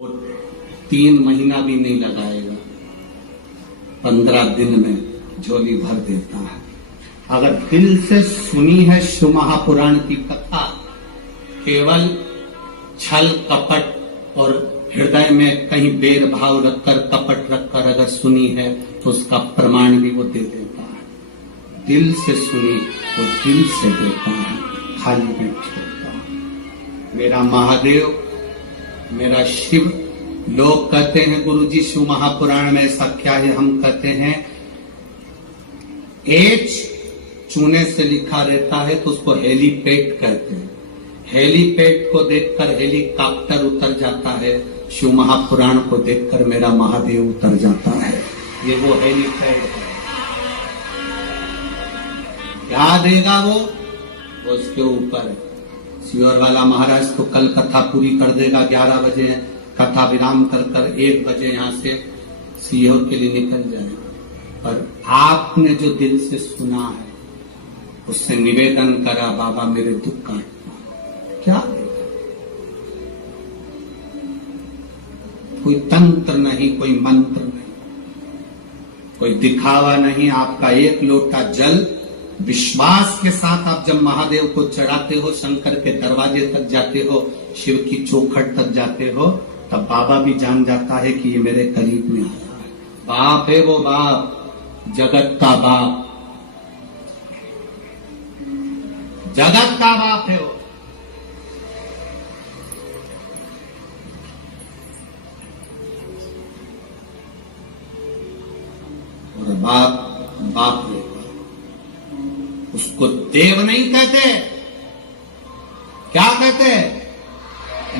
वो 3 महीना भी नहीं लगाएगा, 15 दिन में झोली भर देता है। अगर दिल से सुनी है शिव महापुराण की कथा, केवल छल कपट और हृदय में कहीं बेर भाव रखकर कपट रखकर अगर सुनी है तो उसका प्रमाण भी वो दे देता है। दिल से सुनी तो दिल से देता है, खाली नहीं छोड़ता। मेरा महादेव, मेरा शिव, लोग कहते हैं गुरुजी शिव महापुराण में ऐसा क्या है, हम कहते हैं एच चूने से लिखा रहता है तो उसको हेलीपैड कहते हैं। हेलीपैड को देखकर हेलीकॉप्टर उतर जाता है, शिव महापुराण को देखकर मेरा महादेव उतर जाता है। ये वो हेलीपैड है। क्या देगा वो उसके ऊपर। सियोर वाला महाराज तो कल कथा पूरी कर देगा, 11 बजे कथा विराम कर 1 बजे यहाँ से सीहोर के लिए निकल जाएगा। पर आपने जो दिल से सुना है उससे निवेदन करा, बाबा मेरे दुख काटना, क्या देगा? कोई तंत्र नहीं, कोई मंत्र नहीं, कोई दिखावा नहीं। आपका 1 लोटा जल विश्वास के साथ आप जब महादेव को चढ़ाते हो, शंकर के दरवाजे तक जाते हो, शिव की चौखट तक जाते हो, तब बाबा भी जान जाता है कि ये मेरे करीब में आया है। बाप है वो, बाप, जगत का बाप, जगत का बाप है वो। और बाप बाप है, उसको देव नहीं कहते, क्या कहते?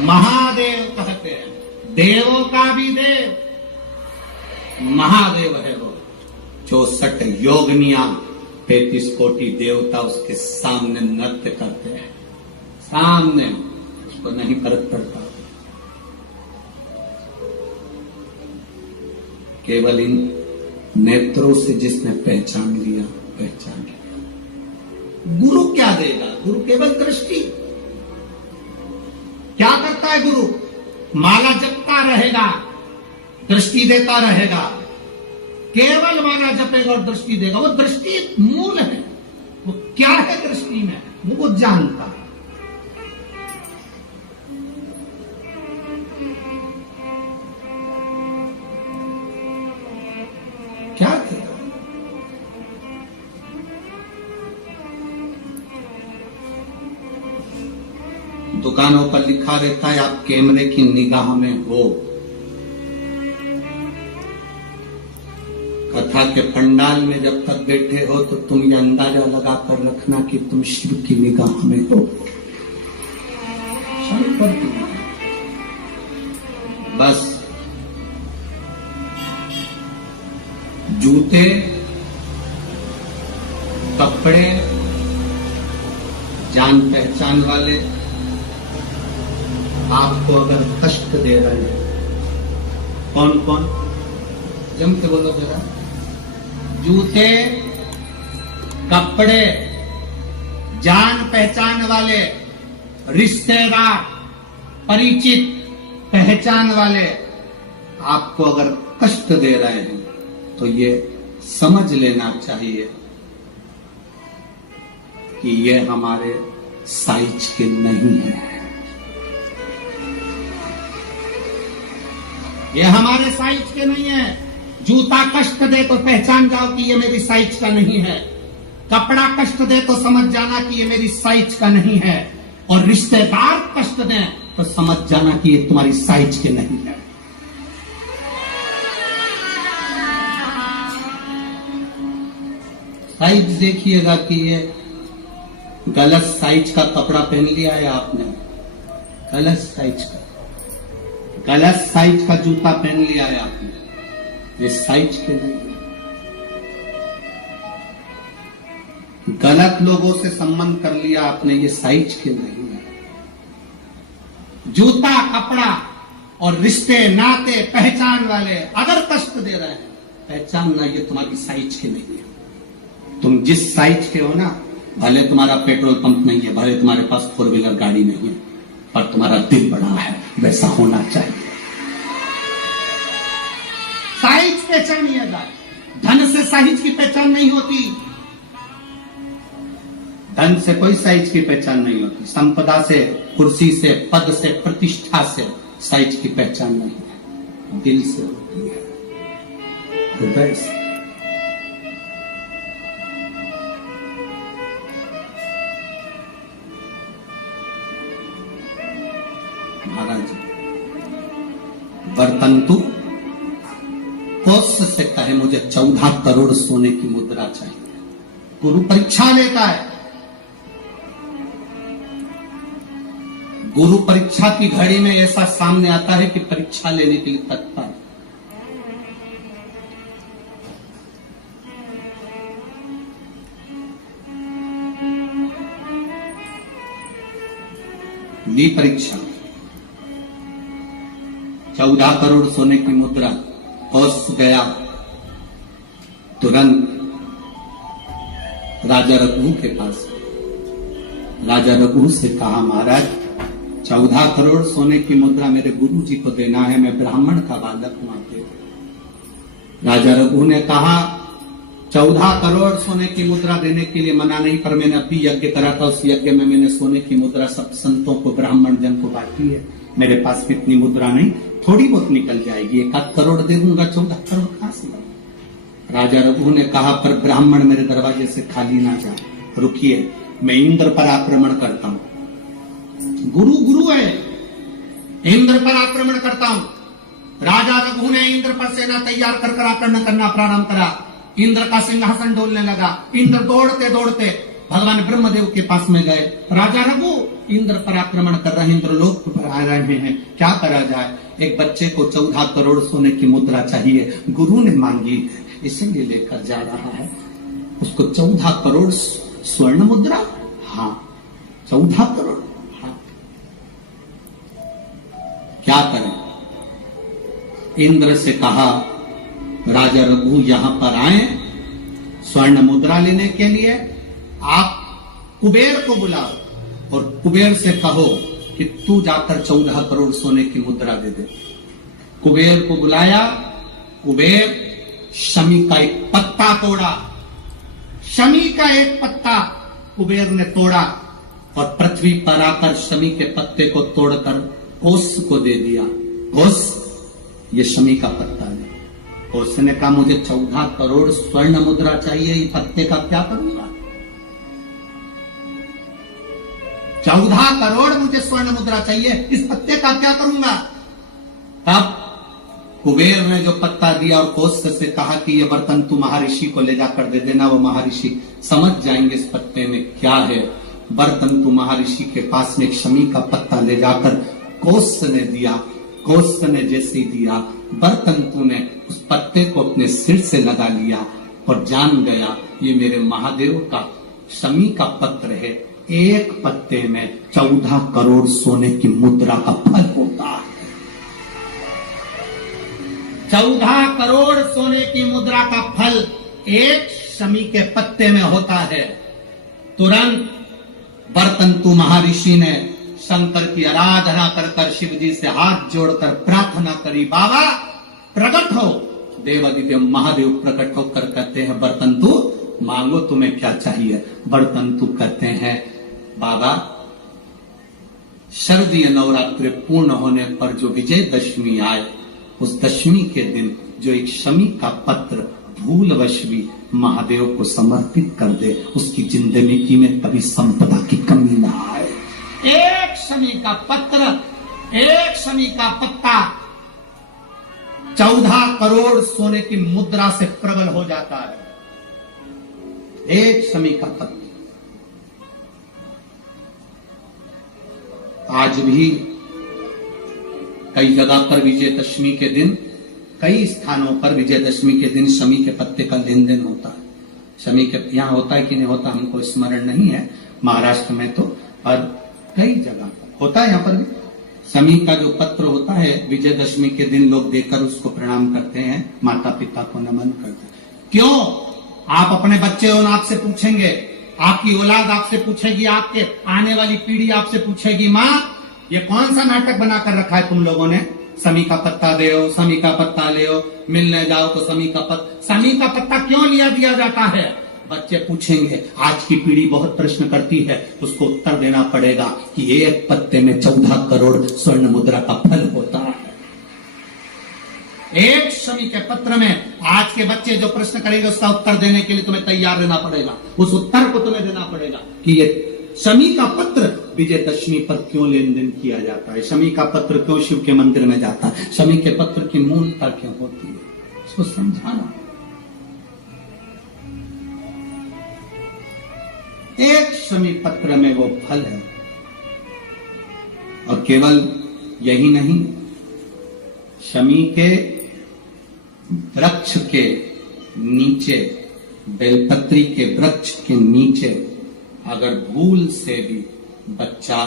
महादेव कहते हैं। देवों का भी देव महादेव है वो। 64 योगनिया 33 कोटि देवता उसके सामने नृत्य करते हैं, सामने, उसको नहीं फर्क पड़ता। केवल इन नेत्रों से जिसने पहचान लिया, पहचान लिया। गुरु क्या देगा? गुरु केवल दृष्टि। क्या करता है गुरु? माला जपता रहेगा, दृष्टि देता रहेगा। केवल माला जपेगा और दृष्टि देगा। वो दृष्टि मूल है। वो क्या है दृष्टि में, वो जानता है। क्या देगा? दुकानों पर लिखा रहता है आप कैमरे की निगाह में हो। कथा के पंडाल में जब तक बैठे हो तो तुम ये अंदाजा लगाकर रखना कि तुम शिव की निगाह में हो। बस जूते, कपड़े, जान पहचान वाले आपको अगर कष्ट दे रहे हैं, कौन कौन? जम के बोलो जरा। जूते, कपड़े, जान पहचान वाले, रिश्तेदार, परिचित, पहचान वाले आपको अगर कष्ट दे रहे हैं तो ये समझ लेना चाहिए कि ये हमारे साइज के नहीं है। ये हमारे साइज के नहीं है। जूता कष्ट दे तो पहचान जाओ कि ये मेरी साइज का नहीं है। कपड़ा कष्ट दे तो समझ जाना कि ये मेरी साइज का नहीं है। और रिश्तेदार कष्ट दे तो समझ जाना कि ये तुम्हारी साइज के नहीं है। साइज देखिएगा कि ये गलत साइज का कपड़ा पहन लिया है आपने, गलत साइज का, गलत साइज का जूता पहन लिया है आपने, ये साइज के नहीं है। गलत लोगों से संबंध कर लिया आपने, ये साइज के नहीं है। जूता, कपड़ा और रिश्ते, नाते, पहचान वाले अगर कष्ट दे रहे हैं, पहचानना ये तुम्हारी साइज के नहीं है। तुम जिस साइज के हो ना, भले तुम्हारा पेट्रोल पंप नहीं है, भले तुम्हारे पास 4 व्हीलर गाड़ी नहीं है, पर तुम्हारा दिल बड़ा है, वैसा होना चाहिए। पहचानिएगा। धन से साइज की पहचान नहीं होती, धन से कोई साइज की पहचान नहीं होती, संपदा से, कुर्सी से, पद से, प्रतिष्ठा से साइज की पहचान नहीं है, दिल से होती है, हृदय से। महाराज वर्तंतु कोष से कहे मुझे 14 करोड़ सोने की मुद्रा चाहिए। गुरु परीक्षा लेता है, गुरु परीक्षा की घड़ी में ऐसा सामने आता है कि परीक्षा लेने के लिए तत्पर। ली परीक्षा, 14 करोड़ सोने की मुद्रा, कोष गया, तुरंत राजा रघु के पास। राजा रघु से कहा महाराज 14 करोड़ सोने की मुद्रा मेरे गुरु जी को देना है, मैं ब्राह्मण का बालक हूं, आप दे दो। राजा रघु ने कहा 14 करोड़ सोने की मुद्रा देने के लिए मना नहीं, पर मैंने अभी यज्ञ करा था, उस यज्ञ में मैंने सोने की मुद्रा सब संतों को, ब्राह्मण जन को बांटी है। मेरे पास भी इतनी मुद्रा नहीं, थोड़ी बहुत निकल जाएगी, 1 करोड़ दे दूंगा, 14 करोड़ कहां से लाऊं? राजा रघु ने कहा पर ब्राह्मण मेरे दरवाजे से खाली ना जाए, रुकिए, मैं इंद्र पर आक्रमण करता हूं। गुरु गुरु है, इंद्र पर आक्रमण करता हूं। राजा रघु ने इंद्र पर सेना तैयार कर आक्रमण करना प्रारंभ करा। इंद्र का सिंहासन डोलने लगा। इंद्र दौड़ते दौड़ते भगवान ब्रह्मदेव के पास में गए। राजा रघु इंद्र पर आक्रमण कर रहे हैं, इंद्र लोक पर आ रहे हैं, क्या करा जाए? एक बच्चे को 14 करोड़ सोने की मुद्रा चाहिए, गुरु ने मांगी है, इसलिए लेकर जा रहा है। उसको 14 करोड़ स्वर्ण मुद्रा, हाँ 14 करोड़, हाँ क्या करें? इंद्र से कहा राजा रघु यहां पर आए स्वर्ण मुद्रा लेने के लिए, आप कुबेर को बुलाओ और कुबेर से कहो कि तू जाकर 14 करोड़ सोने की मुद्रा दे दे। कुबेर को बुलाया। कुबेर शमी का एक पत्ता तोड़ा, शमी का एक पत्ता कुबेर ने तोड़ा और पृथ्वी पर आकर शमी के पत्ते को तोड़कर कोस को दे दिया। कोस ये शमी का पत्ता है। कोस ने कहा मुझे 14 करोड़ स्वर्ण मुद्रा चाहिए, ये पत्ते का क्या करूंगा? 14 करोड़ मुझे स्वर्ण मुद्रा चाहिए, इस पत्ते का क्या करूंगा? तब कुबेर ने जो पत्ता दिया और कोस से कहा कि ये बर्तन तू महर्षि को ले जाकर दे देना, वो महर्षि समझ जाएंगे इस पत्ते में क्या है। बर्तन तू महर्षि के पास में एक शमी का पत्ता ले जाकर कोस ने दिया। कोस ने जैसे दिया, बर्तन तू ने उस पत्ते को अपने सिर से लगा लिया और जान गया ये मेरे महादेव का शमी का पत्र है। एक पत्ते में 14 करोड़ सोने की मुद्रा का फल होता है। 14 करोड़ सोने की मुद्रा का फल एक शमी के पत्ते में होता है। तुरंत बर्तंतु महर्षि ने शंकर की आराधना कर कर शिव जी से हाथ जोड़कर प्रार्थना करी, बाबा प्रकट हो। देवादिदेव महादेव प्रकट होकर कहते हैं बर्तंतु मांगो तुम्हें क्या चाहिए? बर्तंतु कहते हैं बाबा शरदीय नवरात्रि पूर्ण होने पर जो विजयदशमी आए, उस दशमी के दिन जो एक शमी का पत्र भूलवश भी महादेव को समर्पित कर दे, उसकी जिंदगी में कभी संपदा की कमी ना आए। एक शमी का पत्र, एक शमी का पत्ता 14 करोड़ सोने की मुद्रा से प्रबल हो जाता है। एक शमी का पत्र। आज भी कई जगह पर विजयदशमी के दिन, कई स्थानों पर विजयदशमी के दिन शमी के पत्ते का लेन देन होता है। शमी के यहाँ होता है कि नहीं होता हमको स्मरण नहीं है, महाराष्ट्र में तो, और कई जगह होता है। यहाँ पर भी शमी का जो पत्र होता है विजयदशमी के दिन लोग देकर उसको प्रणाम करते हैं, माता पिता को नमन करते हैं। क्यों? आप अपने बच्चे और आपसे पूछेंगे, आपकी औलाद आपसे पूछेगी, आपके आने वाली पीढ़ी आपसे पूछेगी, माँ ये कौन सा नाटक बनाकर रखा है तुम लोगों ने? समी का पत्ता दे, समी का पत्ता ले, मिलने जाओ तो समी का पत्ता क्यों लिया दिया जाता है? बच्चे पूछेंगे, आज की पीढ़ी बहुत प्रश्न करती है, उसको उत्तर देना पड़ेगा कि एक पत्ते में 14 करोड़ स्वर्ण मुद्रा का फल होता है। एक शमी के पत्र में आज के बच्चे जो प्रश्न करेंगे उसका उत्तर देने के लिए तुम्हें तैयार रहना पड़ेगा। उस उत्तर को तुम्हें देना पड़ेगा कि ये शमी का पत्र विजयदशमी पर क्यों लेन देन किया जाता है, शमी का पत्र क्यों शिव के मंदिर में जाता है, शमी के पत्र की मूलता क्यों होती है, इसको समझाना। एक शमी पत्र में वो फल है। और केवल यही नहीं, शमी के वृक्ष के नीचे, बेलपत्री के वृक्ष के नीचे अगर भूल से भी बच्चा,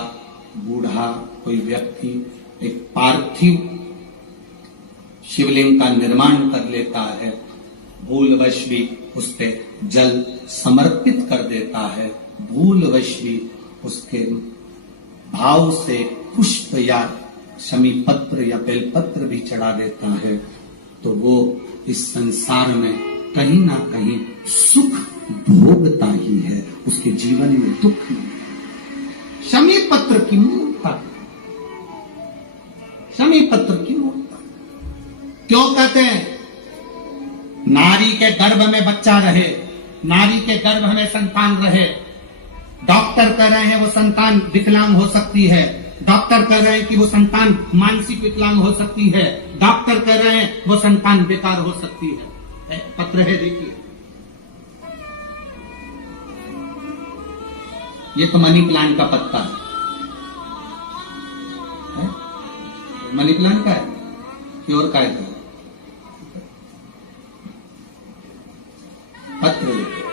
बूढ़ा, कोई व्यक्ति एक पार्थिव शिवलिंग का निर्माण कर लेता है, भूलवश भी उस पे जल समर्पित कर देता है, भूलवश भी उसके भाव से पुष्प या शमी पत्र या बेलपत्र भी चढ़ा देता है, तो वो इस संसार में कहीं ना कहीं सुख भोगता ही है, उसके जीवन में दुख नहीं। शमी पत्र की मूर्ता, शमी पत्र की मूर्ता क्यों कहते हैं? नारी के गर्भ में बच्चा रहे, नारी के गर्भ में संतान रहे। डॉक्टर कह रहे हैं वो संतान विकलांग हो सकती है, डॉक्टर कह रहे हैं कि वो संतान मानसिक विकलांग हो सकती है, डॉक्टर कह रहे हैं वो संतान बेकार हो सकती है। पत्र है, देखिए, ये तो मनी प्लांट का पत्ता है? मनी प्लांट का है कि और का है? पत्र देखिए,